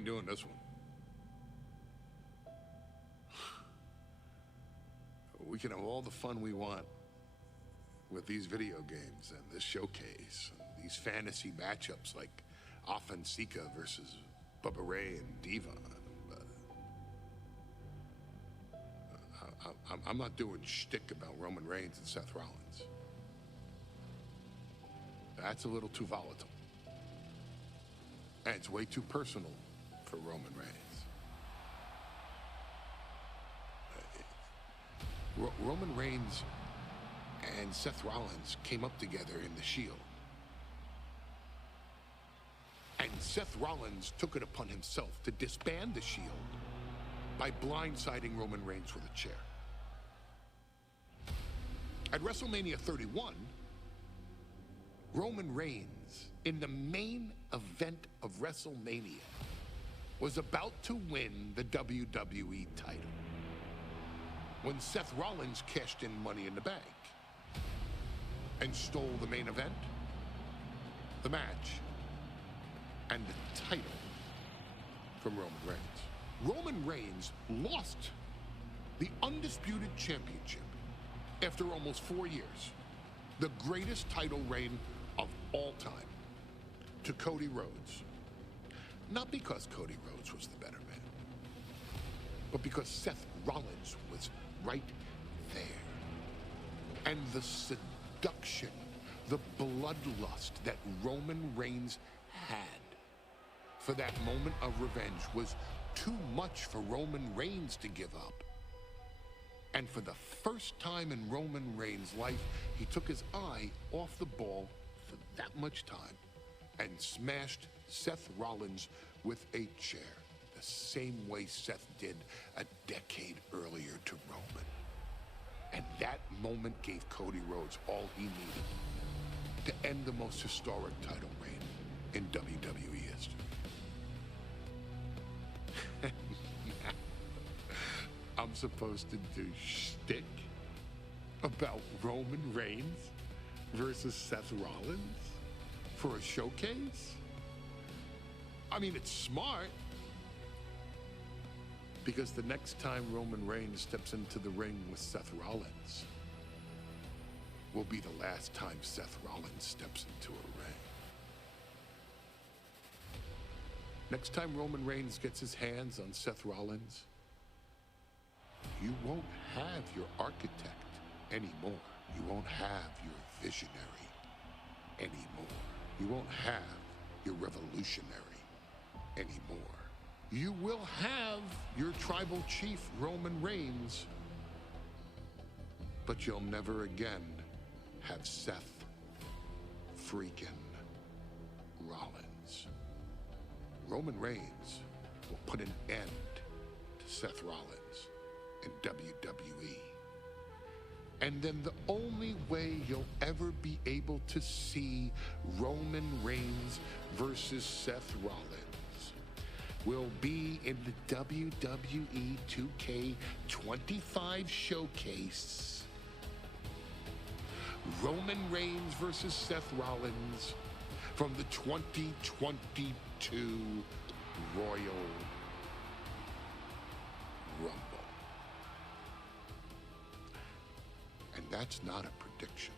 ain't doing this one. We can have all the fun we want with these video games and this showcase and these fantasy matchups like Offensica versus Bubba Ray and Diva. But I'm not doing shtick about Roman Reigns and Seth Rollins. That's a little too volatile. And it's way too personal for Roman Reigns. Roman Reigns and Seth Rollins came up together in the Shield. And Seth Rollins took it upon himself to disband the Shield by blindsiding Roman Reigns with a chair. At WrestleMania 31, Roman Reigns, in the main event of WrestleMania, was about to win the WWE title when Seth Rollins cashed in Money in the Bank and stole the main event, the match, and the title from Roman Reigns. Roman Reigns lost the undisputed championship after almost 4 years, the greatest title reign of all time, to Cody Rhodes. Not because Cody Rhodes was the better man, but because Seth Rollins was right there. And the seduction, the bloodlust that Roman Reigns had for that moment of revenge was too much for Roman Reigns to give up. And for the first time in Roman Reigns' life, he took his eye off the ball for that much time and smashed Seth Rollins with a chair, the same way Seth did a decade earlier to Roman. And that moment gave Cody Rhodes all he needed to end the most historic title reign in WWE history. I'm supposed to do shtick about Roman Reigns versus Seth Rollins for a showcase? I mean, it's smart, because the next time Roman Reigns steps into the ring with Seth Rollins will be the last time Seth Rollins steps into a ring. Next time Roman Reigns gets his hands on Seth Rollins, you won't have your architect anymore. You won't have your visionary anymore. You won't have your revolutionary anymore. You will have your tribal chief, Roman Reigns, but you'll never again have Seth freaking Rollins. Roman Reigns will put an end to Seth Rollins in WWE. And then the only way you'll ever be able to see Roman Reigns versus Seth Rollins will be in the WWE 2K25 Showcase. Roman Reigns versus Seth Rollins from the 2022 Royal Rumble. And that's not a prediction.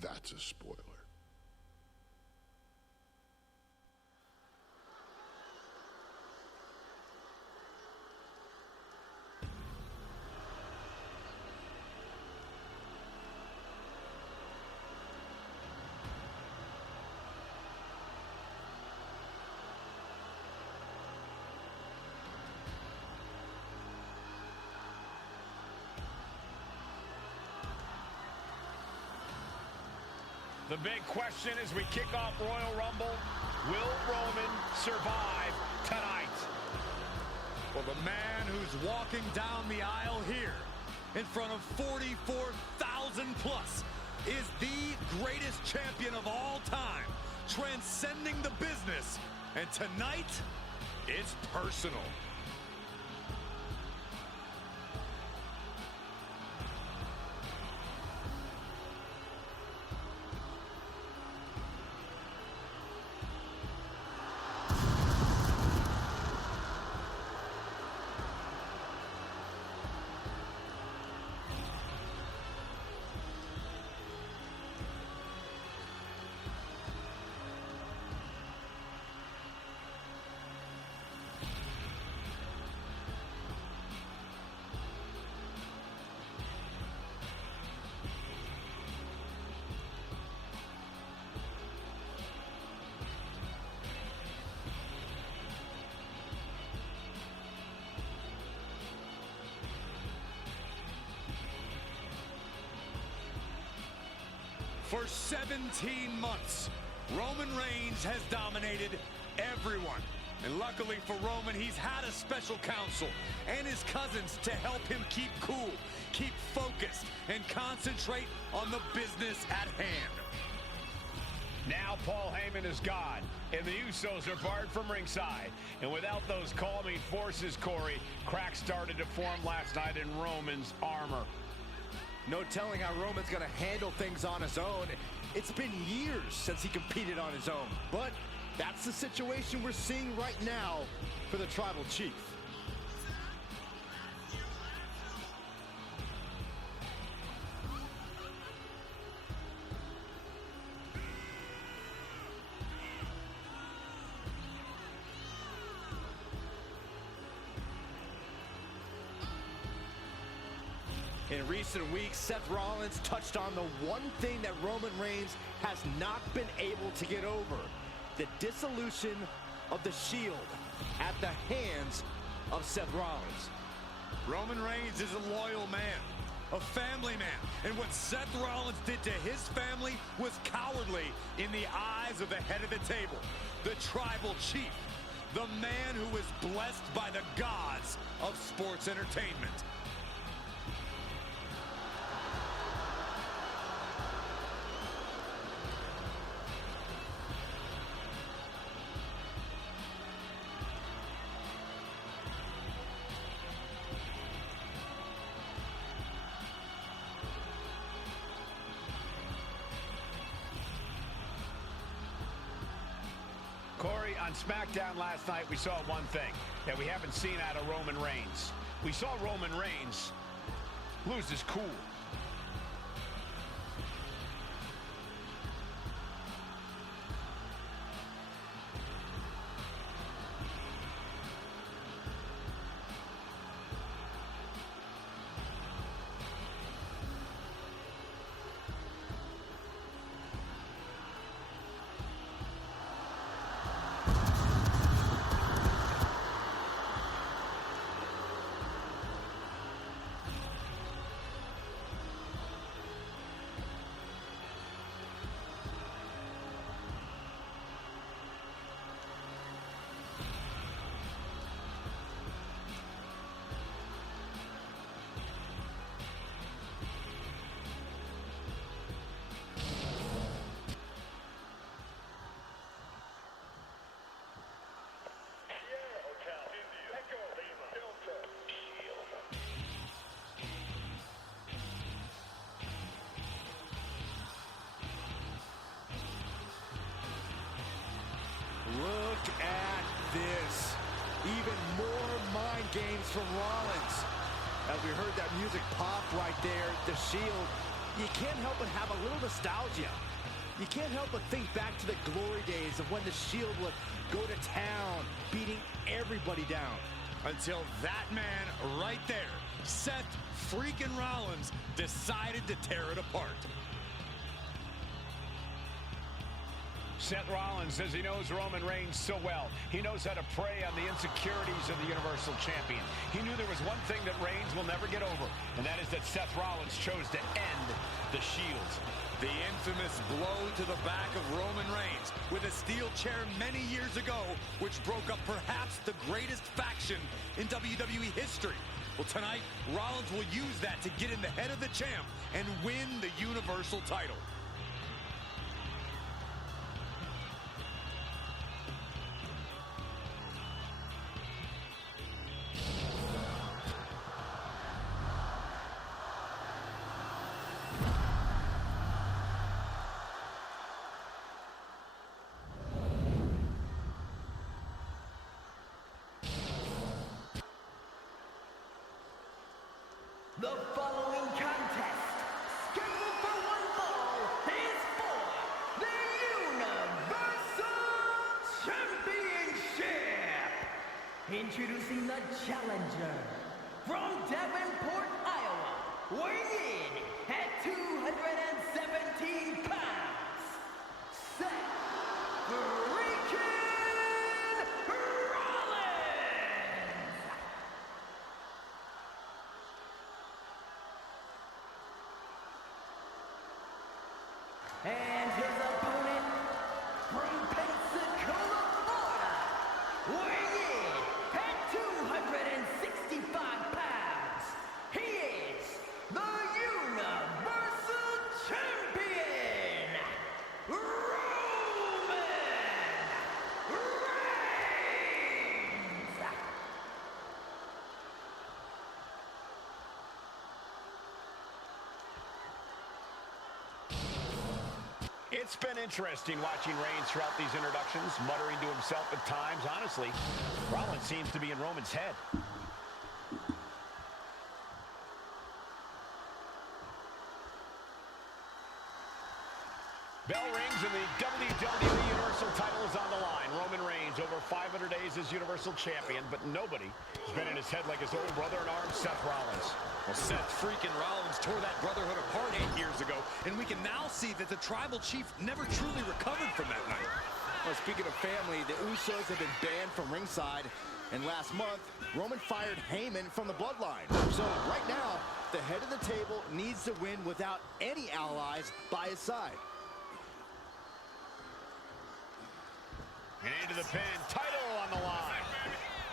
That's a spoiler. The big question as we kick off Royal Rumble, will Roman survive tonight? Well, the man who's walking down the aisle here in front of 44,000 plus is the greatest champion of all time, transcending the business. And tonight, it's personal. For 17 months, Roman Reigns has dominated everyone. And luckily for Roman, he's had a special counsel and his cousins to help him keep cool, keep focused, and concentrate on the business at hand. Now Paul Heyman is gone, and the Usos are barred from ringside. And without those calming forces, Corey, cracks started to form last night in Roman's armor. No telling how Roman's going to handle things on his own. It's been years since he competed on his own, but that's the situation we're seeing right now for the Tribal Chief. In recent weeks, Seth Rollins touched on the one thing that Roman Reigns has not been able to get over: the dissolution of the Shield at the hands of Seth Rollins. Roman Reigns is a loyal man, a family man, and what Seth Rollins did to his family was cowardly in the eyes of the head of the table, the Tribal Chief, the man who is blessed by the gods of sports entertainment. Corey, on SmackDown last night, we saw one thing that we haven't seen out of Roman Reigns. We saw Roman Reigns lose his cool. Look at this. Even more mind games from Rollins. As we heard that music pop right there, the Shield, you can't help but have a little nostalgia. You can't help but think back to the glory days of when the Shield would go to town, beating everybody down. Until that man right there, Seth freaking Rollins, decided to tear it apart. Seth Rollins says he knows Roman Reigns so well. He knows how to prey on the insecurities of the Universal Champion. He knew there was one thing that Reigns will never get over, and that is that Seth Rollins chose to end the Shield. The infamous blow to the back of Roman Reigns with a steel chair many years ago, which broke up perhaps the greatest faction in WWE history. Well, tonight, Rollins will use that to get in the head of the champ and win the Universal title. The following contest, scheduled for one fall, is for the Universal Championship. Introducing the challenger from Davenport, Iowa, weighing in at 217 pounds, Seth freaking Rollins. It's been interesting watching Reigns throughout these introductions, muttering to himself at times. Honestly, Rollins seems to be in Roman's head. Bell rings and the WWE Universal title is on the line. Roman Reigns, over 500 days as Universal Champion, but nobody has been in his head like his old brother-in-arms, Seth Rollins. Well, Seth freaking Rollins tore that brotherhood apart 8 years ago, and we can now see that the Tribal Chief never truly recovered from that night. Well, speaking of family, the Usos have been banned from ringside, and last month, Roman fired Heyman from the Bloodline. So right now, the head of the table needs to win without any allies by his side. And into the pin, title on the line.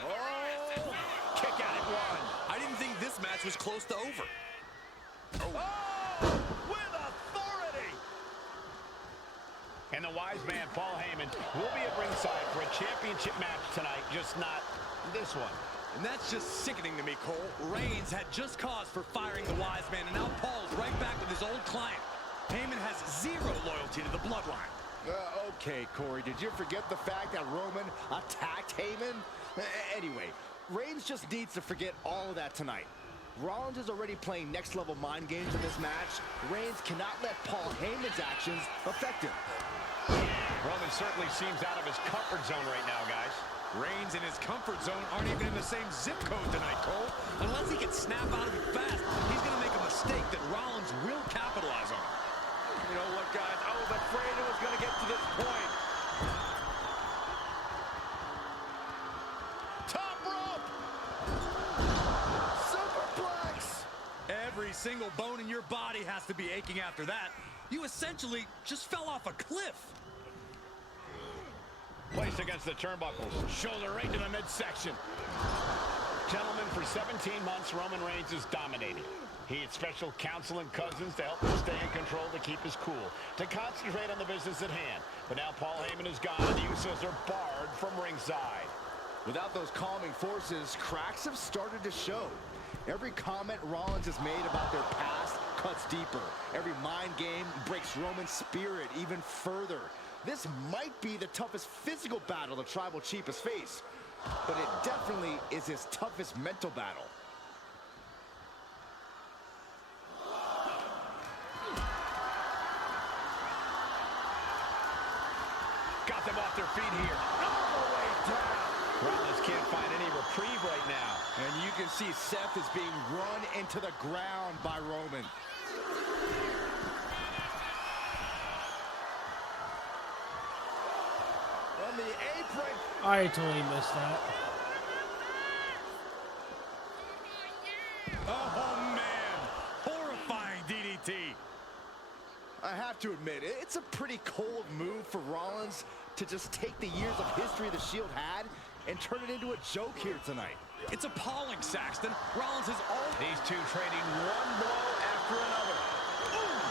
Oh, Kick out at one. I didn't think this match was close to over. Oh, with authority. And the wise man, Paul Heyman, will be at ringside for a championship match tonight, just not this one. And that's just sickening to me, Cole. Reigns had just cause for firing the wise man, and now Paul's right back with his old client. Heyman has zero loyalty to the Bloodline. Okay, Corey, did you forget the fact that Roman attacked Heyman? Anyway, Reigns just needs to forget all of that tonight. Rollins is already playing next-level mind games in this match. Reigns cannot let Paul Heyman's actions affect him. Roman certainly seems out of his comfort zone right now, guys. Reigns and his comfort zone aren't even in the same zip code tonight, Cole. Unless he can snap out of it fast, he's going to make a mistake that Rollins will capitalize on. You know what, guys? I was afraid it was going to get to this point. Top rope! Superplex! Every single bone in your body has to be aching after that. You essentially just fell off a cliff. Placed against the turnbuckles. Shoulder right to the midsection. Gentlemen, for 17 months, Roman Reigns has dominated. He had special counsel and cousins to help him stay in control, to keep his cool, to concentrate on the business at hand. But now Paul Heyman is gone, and the Usos are barred from ringside. Without those calming forces, cracks have started to show. Every comment Rollins has made about their past cuts deeper. Every mind game breaks Roman's spirit even further. This might be the toughest physical battle the Tribal Chief has faced, but it definitely is his toughest mental battle. Got them off their feet here. All the way down. Rollins can't find any reprieve right now. And you can see Seth is being run into the ground by Roman. On the apron. I totally missed that. Oh, man. Horrifying DDT. I have to admit, it's a pretty cold move for Rollins to just take the years of history the Shield had and turn it into a joke here tonight. It's appalling, Saxton. Rollins is all... These two trading one blow after another. Ooh.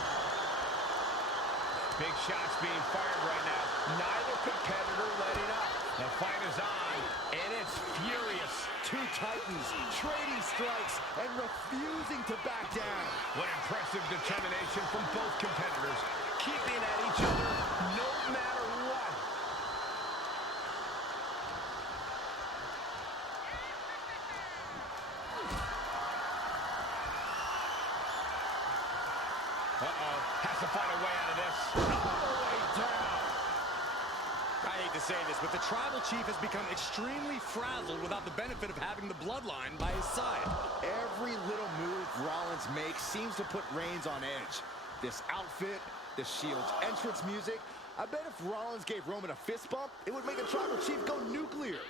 Big shots being fired right now. Neither competitor letting up. The fight is on, and it's furious. Two titans trading strikes and refusing to back down. What impressive determination from both competitors, keeping at each other no matter what. Has to find a way out of this. All the way down. I hate to say this, but the Tribal Chief has become extremely frazzled without the benefit of having the Bloodline by his side. Every little move Rollins makes seems to put Reigns on edge. This outfit, the Shield's entrance music. I bet if Rollins gave Roman a fist bump, it would make the Tribal Chief go nuclear.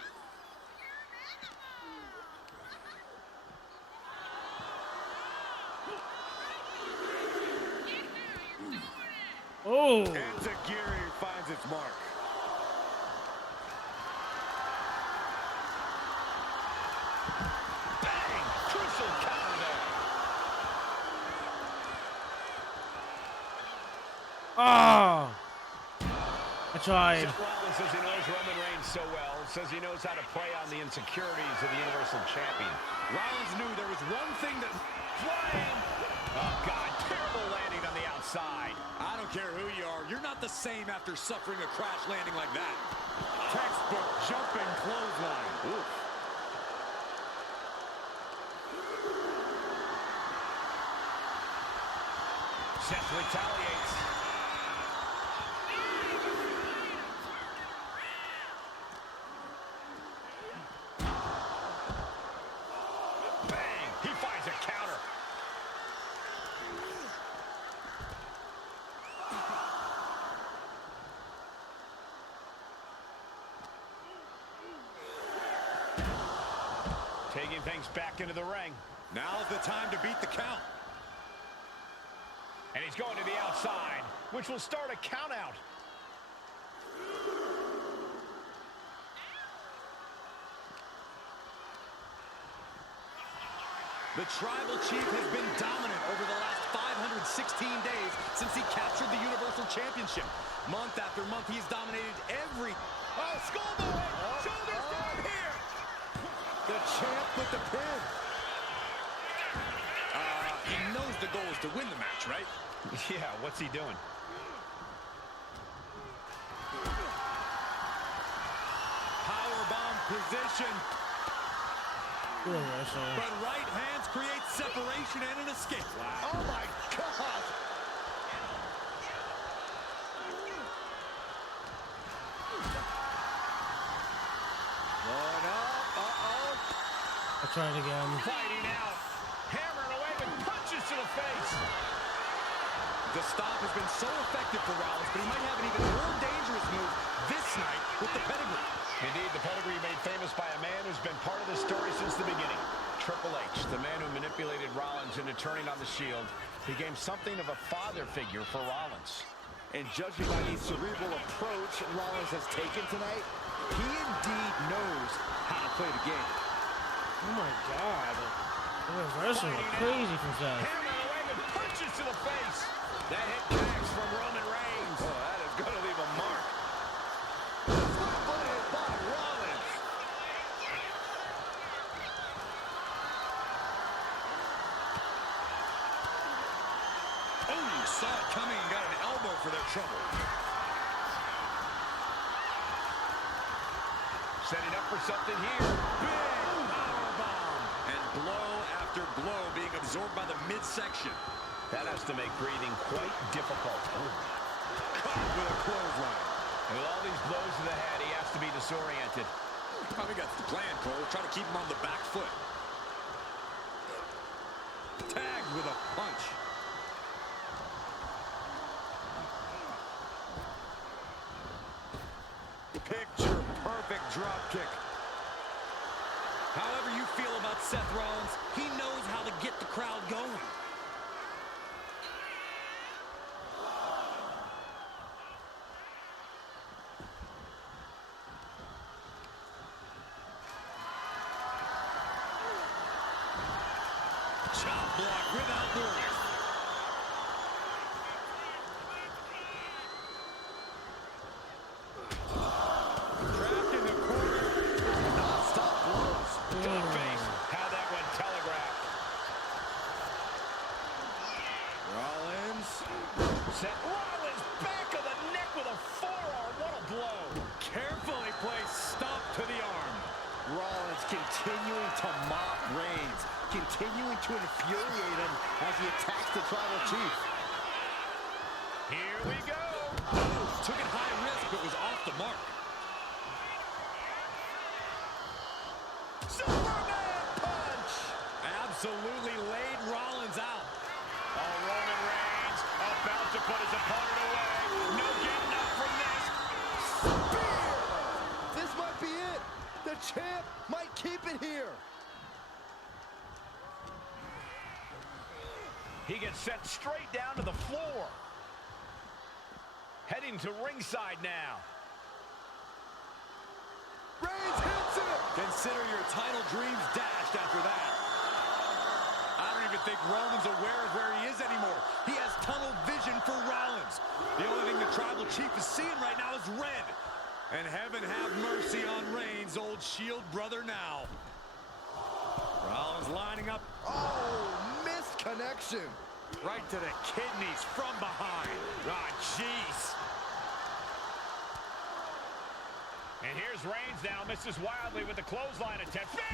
Oh! And Zagiri finds its mark. Bang! Crucial counter there. Ah! I tried. Seth Rollins says he knows Roman Reigns so well, says he knows how to play on the insecurities of the Universal Champion. Rollins knew there was one thing that... Flying! Oh, God, terrible landing on the outside. I don't don't care who you are, you're not the same after suffering a crash landing like that. Textbook jumping clothesline. Oof. Seth retaliates. Bang! He finds a counter. Taking things back into the ring. Now's the time to beat the count. And he's going to the outside, which will start a count out. The Tribal Chief has been dominant over the last 516 days since he captured the Universal Championship. Month after month, he's dominated every... Oh, Skullboy! Shoulders down here! The champ with the pin. He knows the goal is to win the match, right? Yeah, what's he doing? Powerbomb position. Good wrestler. But right hands create separation and an escape. Wow. Oh my God. Going up. Uh-oh. I'll try it again. Fighting out. Hammering away with punches to the face. The stop has been so effective for Rollins, but he might have an even more dangerous move this night with the pedigree. Indeed, the pedigree made famous by a man who's been part of the story since the beginning. Triple H, the man who manipulated Rollins into turning on the Shield, became something of a father figure for Rollins. And judging by the cerebral approach Rollins has taken tonight, he indeed knows how to play the game. Oh my God. The reversal was crazy from Seth. Hammering away with punches to the face. That hit connects from Roman Reigns. Oh, that is going to leave a mark. Spotted by Rollins. Oh, you saw it coming and got an elbow for their trouble. Setting up for something here. Big powerbomb. And blow after blow being absorbed by the midsection. That has to make breathing quite difficult. Caught with a clothesline. And with all these blows to the head, he has to be disoriented. I think that's the plan, Cole. Try to keep him on the back foot. Tagged with a punch. Picture perfect drop kick. However you feel about Seth Rollins, he knows how to get the crowd going. Chop block without warning. Trapped in the corner. Non-stop blows. To the face. How that went telegraphed. Rollins. Seth Rollins back of the neck with a forearm. What a blow. Carefully placed stop to the arm. Rollins continuing to mock Reigns, continuing to infuriate him as he attacks the Tribal Chief. Here we go. Took it high risk, but was off the mark. Superman punch! Absolutely laid Rollins out. Oh, Roman Reigns about to put his opponent away. No getting up from this. Spear! This might be it. The champ might keep it here. He gets sent straight down to the floor. Heading to ringside now. Reigns hits it! Consider your title dreams dashed after that. I don't even think Roman's aware of where he is anymore. He has tunnel vision for Rollins. The only thing the Tribal Chief is seeing right now is red. And heaven have mercy on Reigns, old Shield brother now. Rollins lining up. Oh, missed connection. Right to the kidneys from behind. Ah, jeez. And here's Reigns now, misses wildly with the clothesline attempt. Spear!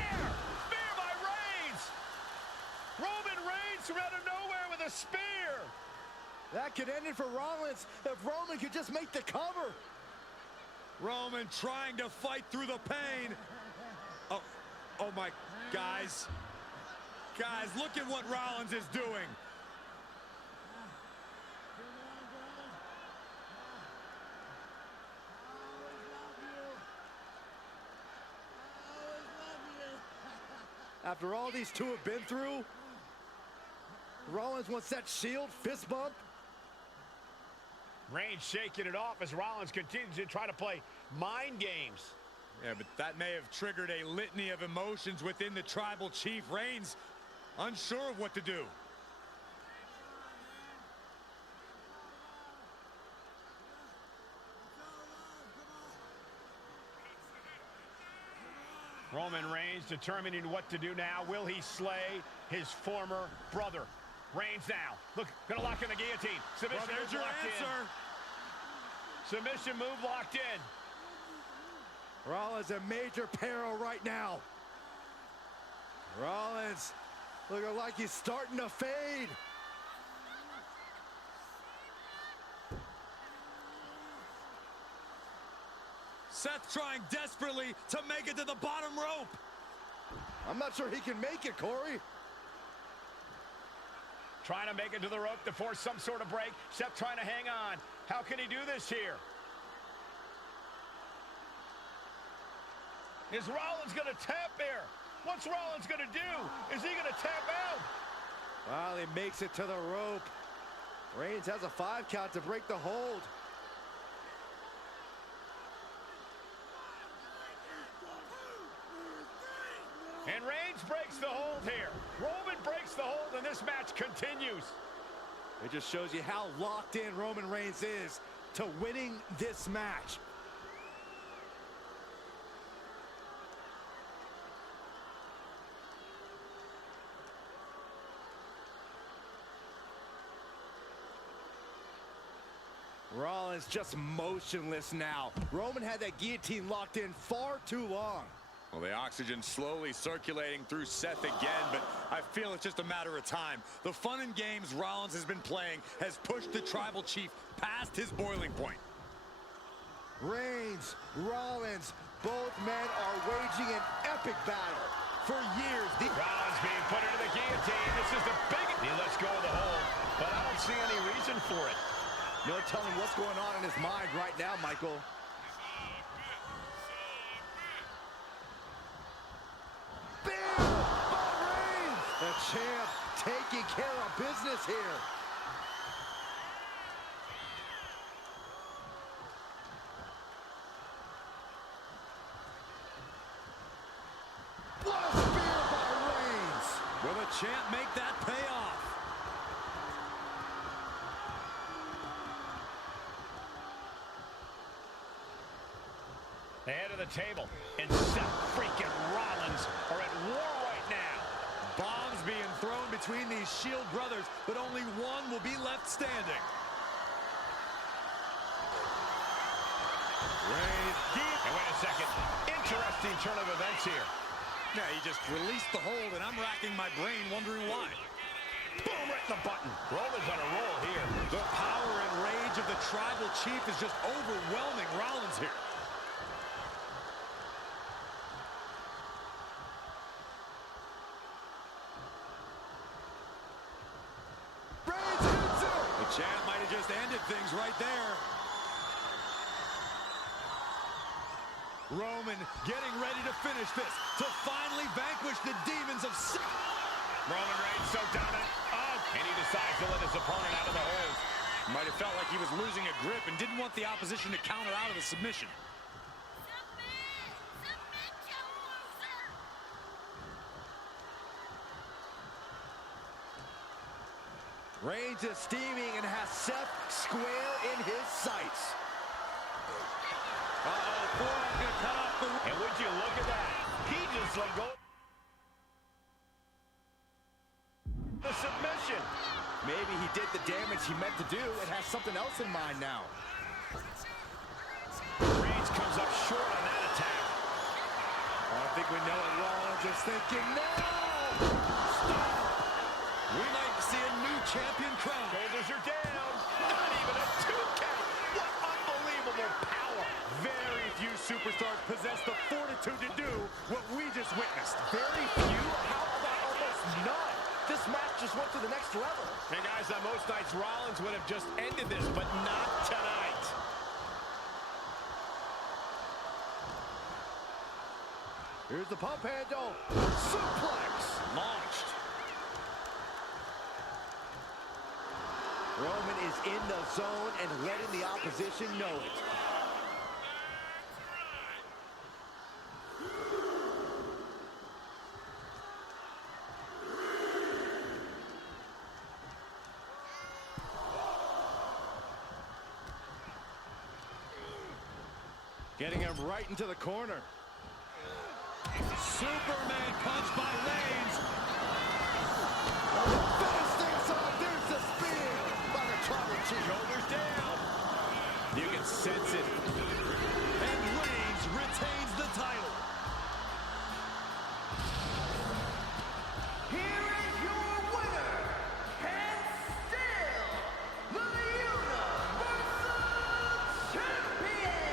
Spear by Reigns! Roman Reigns from out of nowhere with a spear! That could end it for Rollins if Roman could just make the cover. Roman trying to fight through the pain. Oh my, guys. Guys, look at what Rollins is doing. After all these two have been through, Rollins wants that Shield fist bump. Reigns shaking it off as Rollins continues to try to play mind games. Yeah, but that may have triggered a litany of emotions within the tribal chief. Reigns unsure of what to do. Roman Reigns determining what to do now. Will he slay his former brother? Reigns now. Look, gonna lock in the guillotine. Submission Well, there's move your locked answer. in. Submission move locked in. Rollins in major peril right now. Rollins looking like he's starting to fade. Seth trying desperately to make it to the bottom rope. I'm not sure he can make it, Corey. Trying to make it to the rope to force some sort of break. Seth trying to hang on. How can he do this here? Is Rollins going to tap here? What's Rollins going to do? Is he going to tap out? Well, he makes it to the rope. Reigns has a 5 count to break the hold. And Reigns breaks the hold here. Roman breaks the hold, and this match continues. It just shows you how locked in Roman Reigns is to winning this match. Rollins just motionless now. Roman had that guillotine locked in far too long. Well, the oxygen slowly circulating through Seth again, but I feel it's just a matter of time. The fun and games Rollins has been playing has pushed the tribal chief past his boiling point. Reigns, Rollins, both men are waging an epic battle. For years, Rollins being put into the guillotine. This is the big... He lets go of the hold, but I don't see any reason for it. No telling what's going on in his mind right now, Michael. Bam! By Reigns! The champ taking care of business here. What a spear by Reigns! Will the champ make that pay off? The head of the table, and Seth freaking Rollins are at war right now. Bombs being thrown between these Shield brothers, but only one will be left standing. Reigns deep. And wait a second. Interesting turn of events here. Yeah, he just released the hold, and I'm racking my brain wondering why. Boom, right in the button. Roman's on a roll here. The power and rage of the tribal chief is just overwhelming Rollins here. Reigns hits him! The champ might have just ended things right there. Roman getting ready to finish this, to finally vanquish the demons of sin. Roman Reigns so dominant. Oh, and he decides to let his opponent out of the hold. Might have felt like he was losing a grip and didn't want the opposition to counter out of the submission. Reigns is steaming and has Seth square in his sights. Uh-oh, forearm gonna cut off the... And would you look at that? He just let go. The submission. Maybe did the damage he meant to do and has something else in mind now. Reigns comes up short on that attack. Oh, I think we know what Rollins is thinking now. Stop. We might see a new champion crown. Shoulders are down. Not even a 2 count. What unbelievable power. Very few superstars possess the fortitude to do what we just witnessed. Very few? How about almost none? This match just went to the next level. And guys, on most nights, Rollins would have just ended this, but not tonight. Here's the pump handle. Suplex. Launched. Roman is in the zone and letting the opposition know it. Getting him right into the corner. Superman punch by Reigns. Finish things off. There's the spear by the tribal chief. Shoulders down. You can sense it. And Reigns retains the title. Here is your winner, and still the Universal Champion,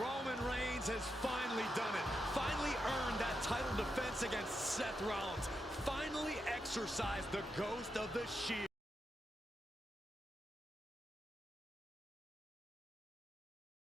Roman Reigns has finally done it. Finally earned that title defense against Seth Rollins. Finally exercised the ghost of the Shield.